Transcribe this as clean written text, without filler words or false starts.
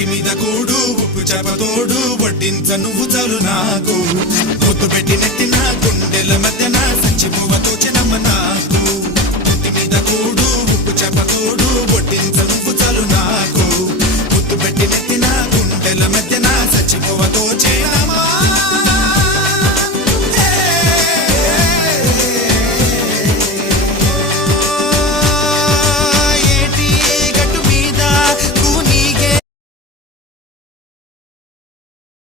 ఒంటి మీద కూడు ఉప్పు చేపతోడు వడ్డించ నువ్వు చాలు నాకు ముద్దు పెట్టి నెత్తిన గుండెల మధ్యన సంచిపోవ తోచినమ్మ నాకు ఒంటి మీద కూడు ఉప్పు చేపతోడు వడ్డించ నువ్వు